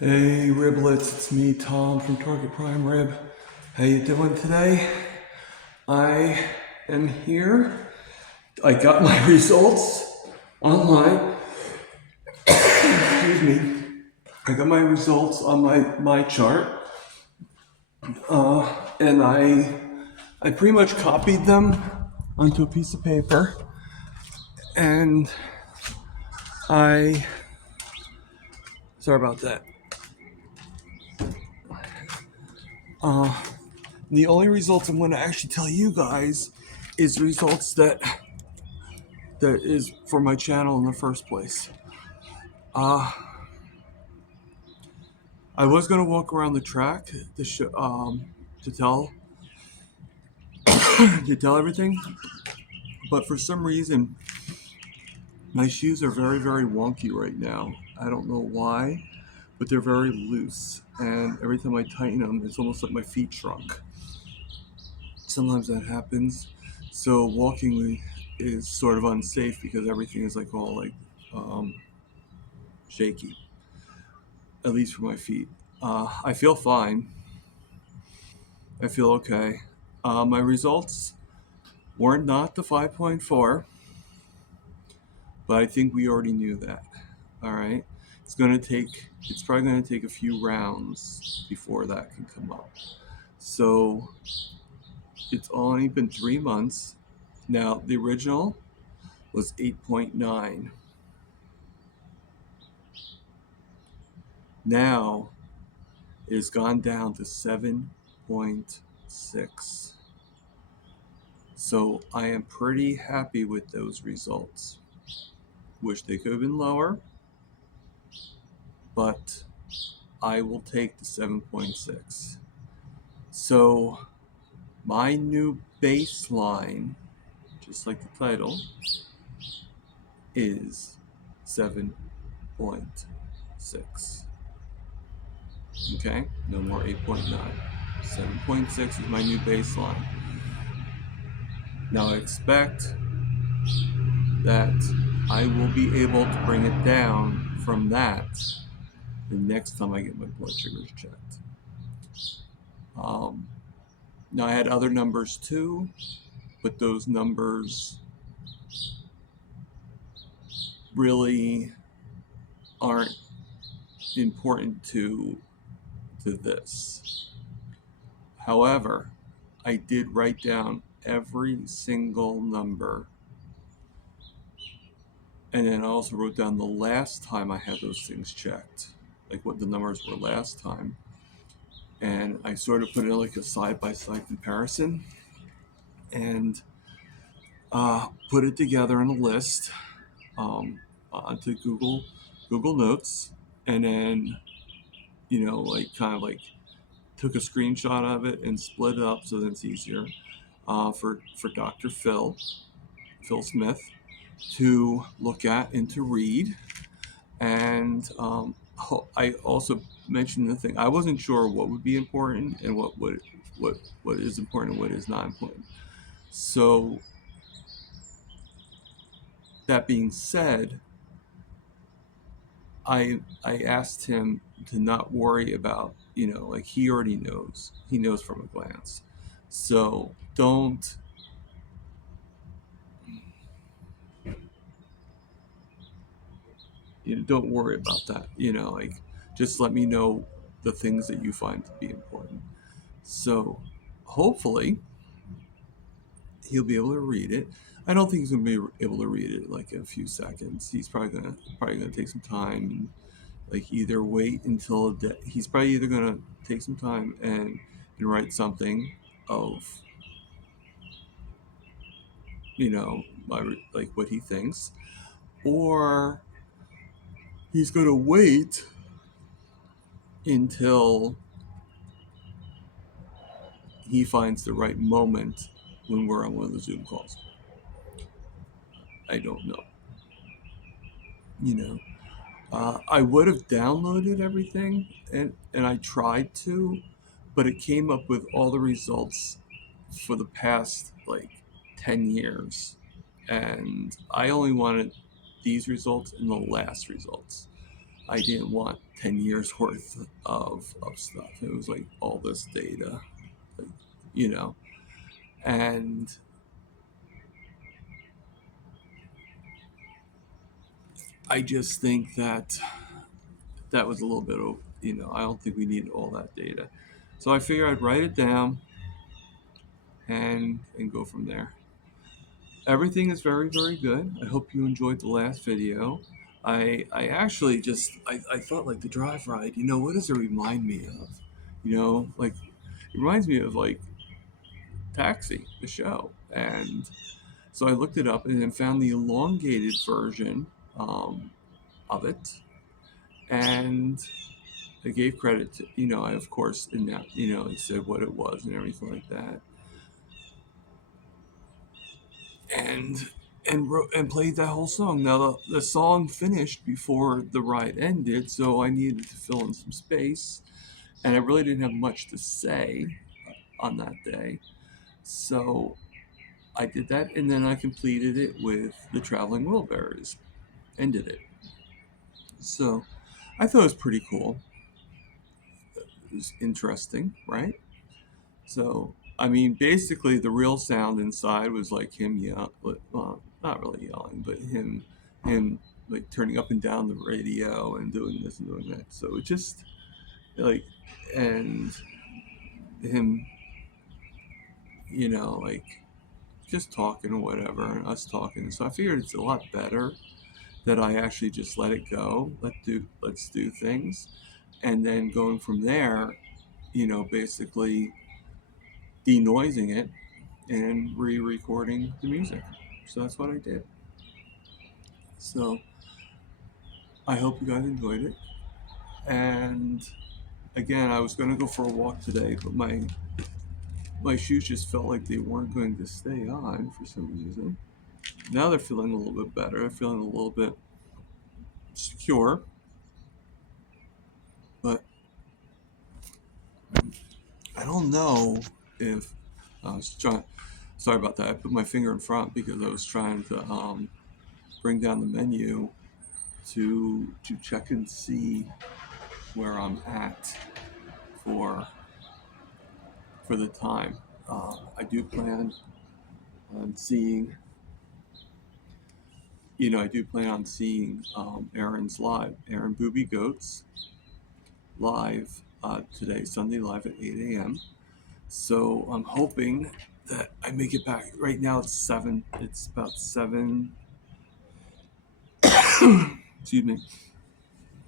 Hey Riblets, it's me Tom from Target Prime Rib. How you doing today? I am here. I got my results online. Excuse me. I got my results on my chart, and I pretty much copied them onto a piece of paper, and I sorry about that. The only results I'm going to actually tell you guys is results that is for my channel in the first place. I was gonna walk around the track to tell to tell everything, but for some reason my shoes are very wonky right now. I don't know why, but they're very loose, and every time I tighten them, it's almost like my feet shrunk. Sometimes that happens, so walking is sort of unsafe because everything is like all like shaky. At least for my feet. I feel fine. I feel okay. My results were not the 5.4, but I think we already knew that. All right. It's probably going to take a few rounds before that can come up. So it's only been 3 months. Now, the original was 8.9. Now it has gone down to 7.6. So I am pretty happy with those results. Wish they could have been lower, but I will take the 7.6. So my new baseline, just like the title, is 7.6. Okay, no more 8.9. 7.6 is my new baseline. Now I expect that I will be able to bring it down from that the next time I get my blood sugars checked. Now I had other numbers too, but those numbers really aren't important to this. However, I did write down every single number, and then I also wrote down the last time I had those things checked, like what the numbers were last time, and I sort of put it in like a side-by-side comparison and put it together in a list onto Google Notes, and then like kind of like took a screenshot of it and split it up so that it's easier for Dr. Phil Smith to look at and to read. And I also mentioned the thing. I wasn't sure what would be important and what is important and what is not important. So that being said, I asked him to not worry about, like he already knows. He knows from a glance. So don't don't worry about that. Like just let me know the things that you find to be important. So hopefully he'll be able to read it. I don't think he's going to be able to read it like in a few seconds. He's probably gonna take some time and like either wait until he's probably either gonna take some time and write something of like what he thinks, or he's gonna wait until he finds the right moment when we're on one of the Zoom calls. I don't know. I would have downloaded everything, and I tried to, but it came up with all the results for the past like 10 years, and I only wanted these results and the last results. I didn't want 10 years worth of stuff. It was like all this data, like, you know, and I just think that that was a little bit of, I don't think we needed all that data. So I figured I'd write it down and go from there. Everything is very, very good. I hope you enjoyed the last video. I actually I thought like the drive ride, what does it remind me of? Like it reminds me of like Taxi, the show. And so I looked it up and then found the elongated version of it. And I gave credit to, I of course in that, it said what it was and everything like that. And wrote and played that whole song. Now the song finished before the ride ended, so I needed to fill in some space, and I really didn't have much to say on that day. So I did that, and then I completed it with the Traveling Wilburys. Ended it. So I thought it was pretty cool. It was interesting, right? So I mean, basically, the real sound inside was like him yell, well, not really yelling, but him like turning up and down the radio and doing this and doing that. So it just like, and him, like just talking or whatever, and us talking. So I figured it's a lot better that I actually just let it go. Let's do things, and then going from there, basically denoising it and re-recording the music. So that's what I did. So I hope you guys enjoyed it. And again, I was going to go for a walk today, but my shoes just felt like they weren't going to stay on for some reason. Now they're feeling a little bit better. They're feeling a little bit secure, but I don't know if I was trying. Sorry about that. I put my finger in front because I was trying to bring down the menu to check and see where I'm at for the time. I do plan on seeing, Aaron's live, Aaron Booby Goats live today, Sunday live at 8 a.m. So I'm hoping that I make it back. Right now it's 7. It's about 7. Excuse me.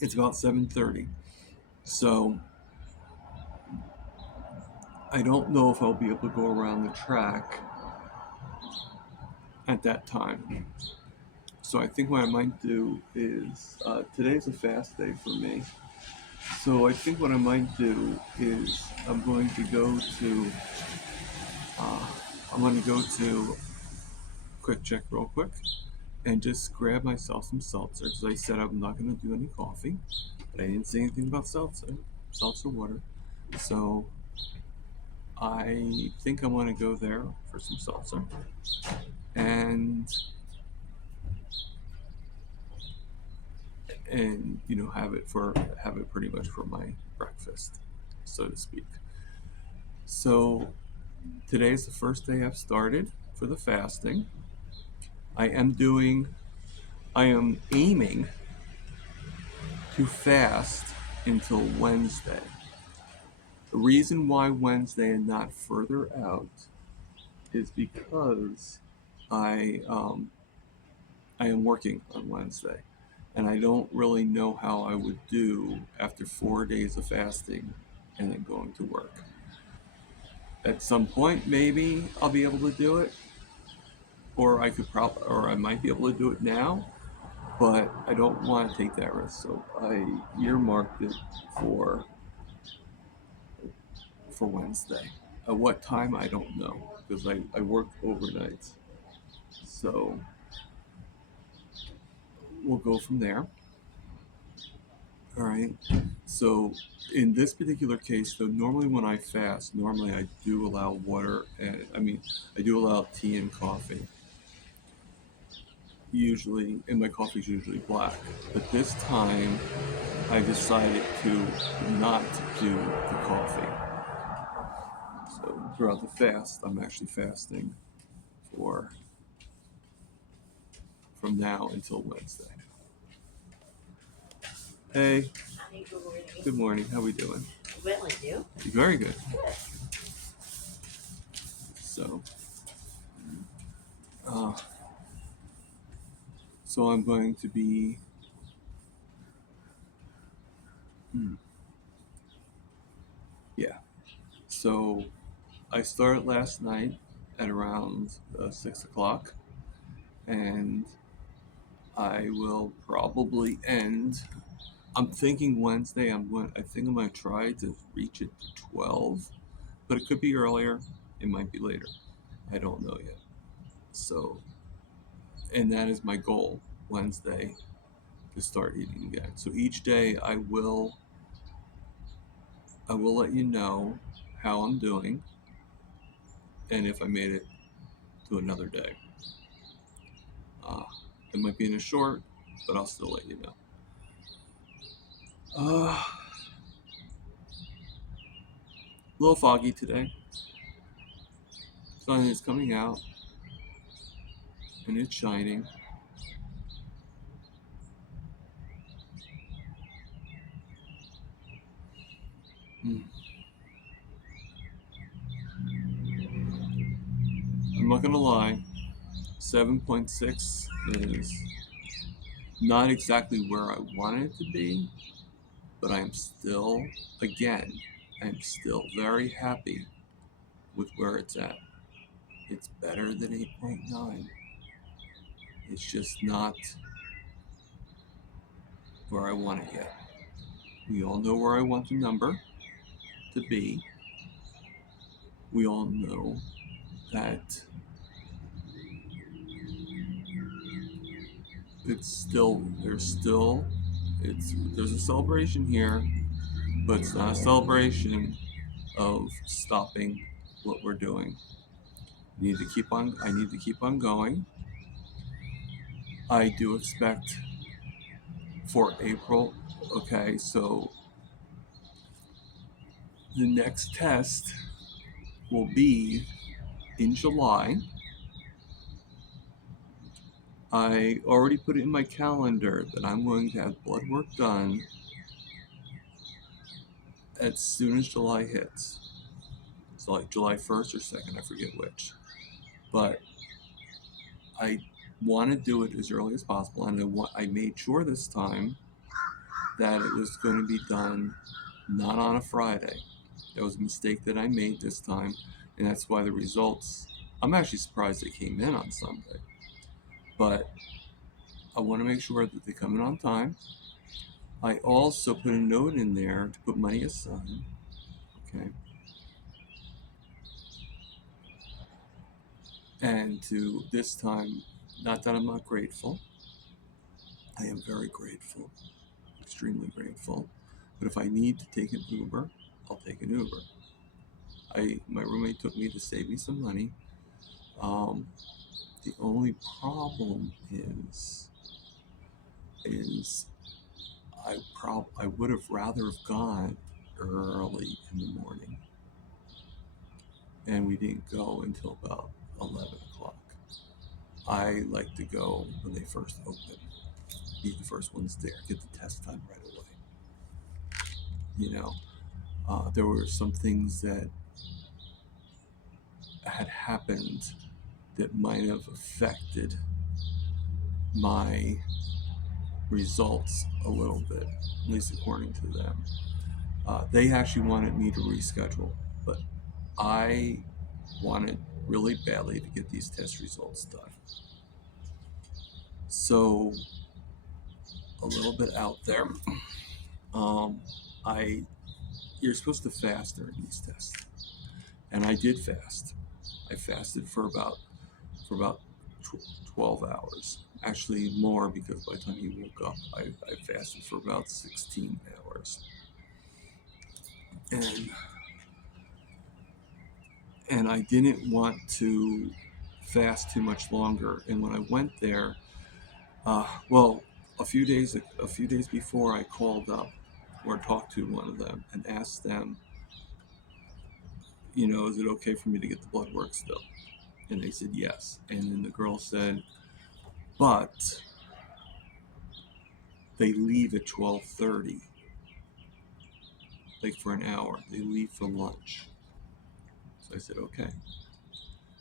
It's about 7:30. So I don't know if I'll be able to go around the track at that time. So I think what I might do is today's a fast day for me. So I think what I might do is I'm going to go to Quick Check real quick and just grab myself some seltzer because I said I'm not going to do any coffee. But I didn't say anything about seltzer water. So I think I'm going to go there for some seltzer and have it pretty much for my breakfast, so to speak. So today is the first day I've started for the fasting. I am aiming to fast until Wednesday. The reason why Wednesday and not further out is because I am working on Wednesday, and I don't really know how I would do after 4 days of fasting and then going to work. At some point, maybe I'll be able to do it, or I might be able to do it now, but I don't want to take that risk. So I earmarked it for Wednesday. At what time, I don't know, because I work overnights. So we'll go from there. All right. So in this particular case, though, normally when I fast, I do allow water, and I do allow tea and coffee. Usually, and my coffee is usually black. But this time, I decided to not do the coffee. So throughout the fast, I'm actually fasting for from now until Wednesday. Hey, Hey, good morning. good morning. How we doing? Well, and you? Very good. Good. So, uh, so I'm going to be. Hmm, yeah. So I started last night at around 6 o'clock, and I will probably end. I'm thinking Wednesday. I think I'm going to try to reach it to 12, but it could be earlier. It might be later. I don't know yet. So, and that is my goal. Wednesday to start eating again. So each day I will let you know how I'm doing and if I made it to another day. Uh, it might be in a short, but I'll still let you know. A little foggy today. Sun is coming out and it's shining. Mm. I'm not gonna lie, 7.6 is not exactly where I wanted it to be, but again, I'm still very happy with where it's at. It's better than 8.9. It's just not where I want it yet. We all know where I want the number to be. We all know that there's a celebration here, but it's not a celebration of stopping what we're doing. I need to keep on going. I do expect for April. Okay, so the next test will be in July. I already put it in my calendar that I'm going to have blood work done as soon as July hits. So like July 1st or 2nd, I forget which. But I want to do it as early as possible, and I made sure this time that it was going to be done not on a Friday. That was a mistake that I made this time, and that's why the results. I'm actually surprised they came in on Sunday, but I want to make sure that they come in on time. I also put a note in there to put money aside. Okay. And to this time, not that I'm not grateful, I am very grateful, extremely grateful. But if I need to take an Uber, I'll take an Uber. My roommate took me to save me some money. Um, the only problem is I would have rather have gone early in the morning, and we didn't go until about 11 o'clock. I like to go when they first open. Be the first ones there. Get the test done right away. There were some things that had happened that might have affected my results a little bit, at least according to them. They actually wanted me to reschedule, but I wanted really badly to get these test results done. So, a little bit out there. Um, I You're supposed to fast during these tests, and I did fast. I fasted for about 12 hours. Actually, more because by the time he woke up, I fasted for about 16 hours. And and I didn't want to fast too much longer. And when I went there, well, a few days before, I called up or talk to one of them and ask them, you know, is it okay for me to get the blood work still? And they said yes. And then the girl said, but they leave at 12:30, like for an hour. They leave for lunch. So I said, okay.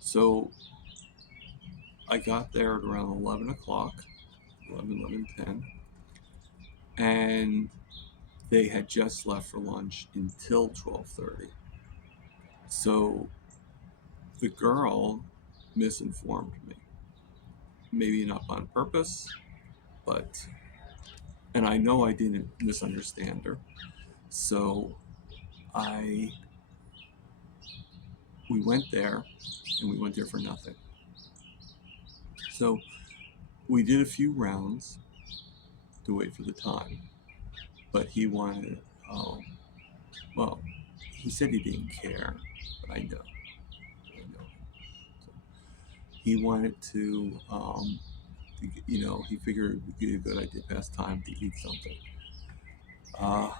So I got there at around 11 o'clock, 11:10, and they had just left for lunch until 12:30. So the girl misinformed me. Maybe not on purpose, but, and I know I didn't misunderstand her. So I, we went there, and we went there for nothing. So we did a few rounds to wait for the time, but he wanted, um, well, he said he didn't care, but I know. So he wanted to, you know, he figured it would be a good idea past time to eat something. Uh,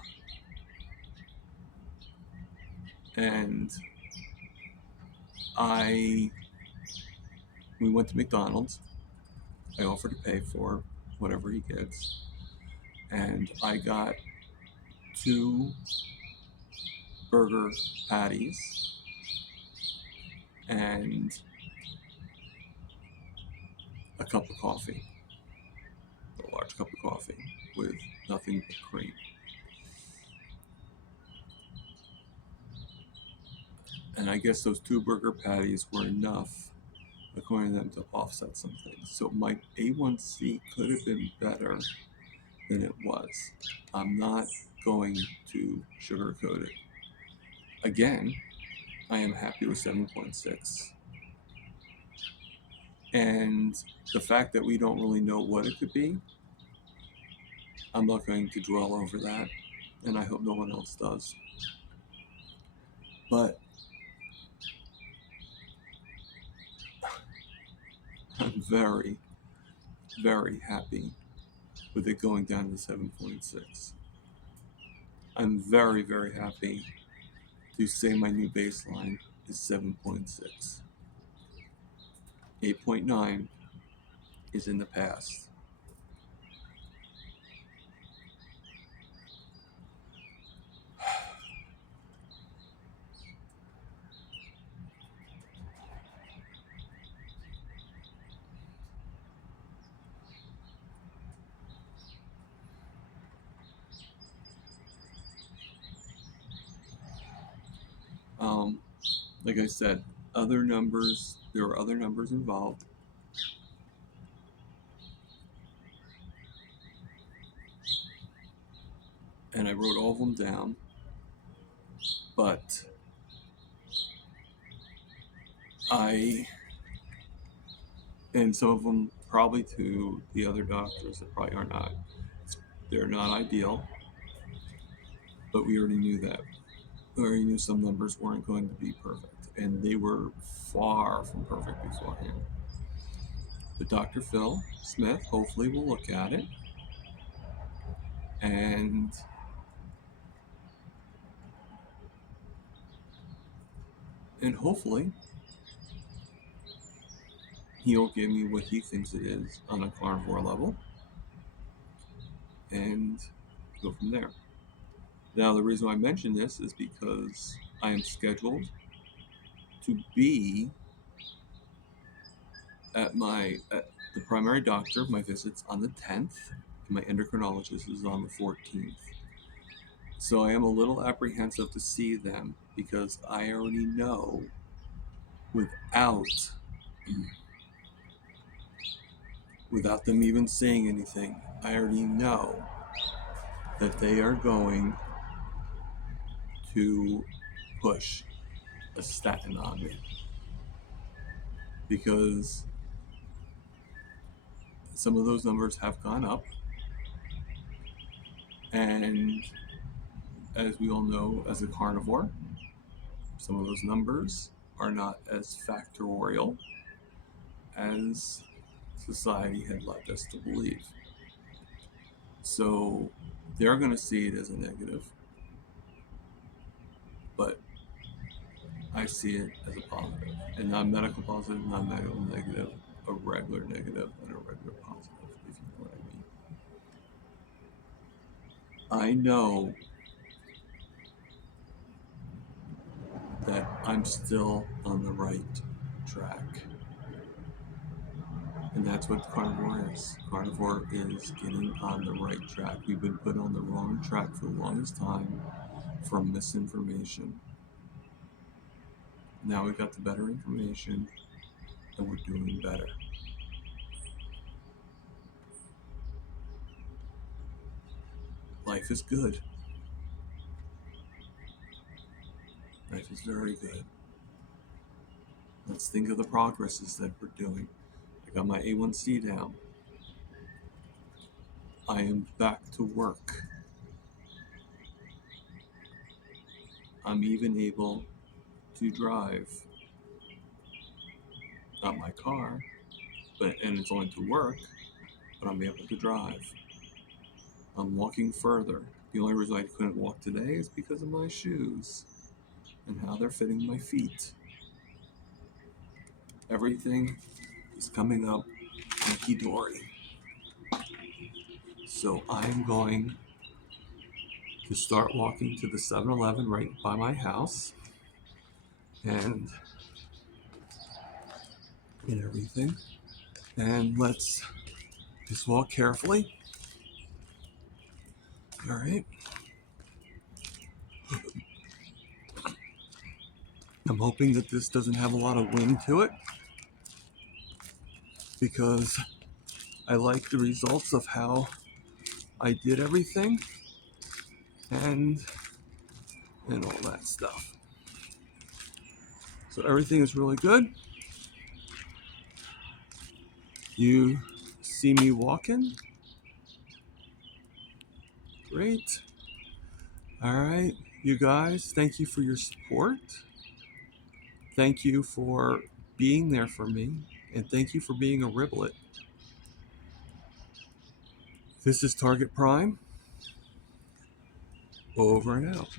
and we went to McDonald's. I offered to pay for whatever he gets, and I got 2 burger patties and a cup of coffee, a large cup of coffee with nothing but cream. And I guess those 2 burger patties were enough, according to them, to offset some things. So my A1C could have been better than it was. I'm not going to sugarcoat it. Again, I am happy with 7.6. And the fact that we don't really know what it could be, I'm not going to dwell over that, and I hope no one else does. But I'm very, very happy with it going down to 7.6. I'm very, very happy to say my new baseline is 7.6. 8.9 is in the past. Um, like I said, other numbers, there were other numbers involved. And I wrote all of them down, but and some of them probably to the other doctors that probably are not, they're not ideal, but we already knew that. We already knew some numbers weren't going to be perfect, and they were far from perfect beforehand. But Dr. Phil Smith hopefully will look at it, and hopefully he'll give me what he thinks it is on a carnivore level, and go from there. Now, the reason I mention this is because I am scheduled to be at the primary doctor. My visit's on the 10th, and my endocrinologist is on the 14th. So I am a little apprehensive to see them because I already know, without them even saying anything, I already know that they are going to push a statin on me, because some of those numbers have gone up, and as we all know, as a carnivore, some of those numbers are not as factorial as society had led us to believe. So they're going to see it as a negative, but I see it as a positive. A non-medical positive, non-medical negative, a regular negative, and a regular positive, if you know what I mean. I know that I'm still on the right track. And that's what carnivore is. Carnivore is getting on the right track. We've been put on the wrong track for the longest time from misinformation. Now we got the better information and we're doing better. Life is good. Life is very good. Let's think of the progresses that we're doing. I got my A1C down. I am back to work. I'm even able to drive. Not my car, and it's only to work, but I'm able to drive. I'm walking further. The only reason I couldn't walk today is because of my shoes and how they're fitting my feet. Everything is coming up hunky dory. So I'm going to start walking to the 7-Eleven right by my house and everything. And let's just walk carefully. All right. I'm hoping that this doesn't have a lot of wind to it because I like the results of how I did everything and all that stuff. So everything is really good. You see me walking? Great. All right, you guys, thank you for your support. Thank you for being there for me, and thank you for being a riblet. This is Target Prime. Over and out.